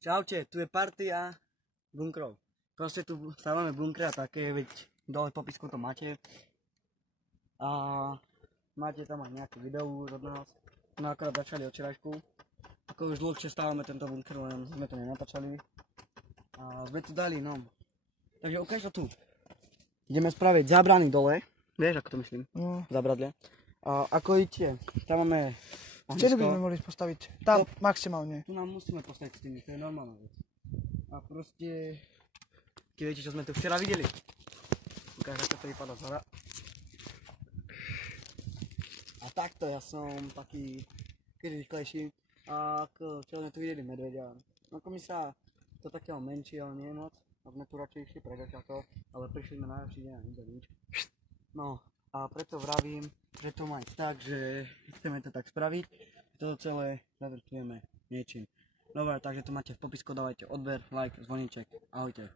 Čaute, tu je partia bunkrov. Proste tu stávame bunkre a také, veď dole v popisku to máte. A máte tam aj nejakú video od nás. No akorát začali od včerajšku. Ako už dlhšie stávame tento bunker, len sme to nenatáčali. A sme tu dali, no. Takže ukáž to tu. Ideme spraviť zábrany dole. Vieš, ako to myslím? No. Zábradlia. A ako idete? Tam máme... Kde by sme mohli postaviť? Tam, maximálne. Tu nám musíme postaviť s tými, to je normálna vec. A proste... Keď viete, čo sme tu včera videli. Ukáž, ako to vypadá zhora. A takto ja som taký... Keď rýchlejší. A ako včera sme tu videli medveďa. No ako my sa to takého menší, ale nie moc. A sme tu radšej išli pre to, ale prišli sme najlepší deň a nikto nič. No. A preto vravím, že to má ísť tak, že chceme to tak spraviť. Toto celé zavrtujeme niečím. Dobre, takže to máte v popisku, dávajte odber, like, zvoníček. Ahojte.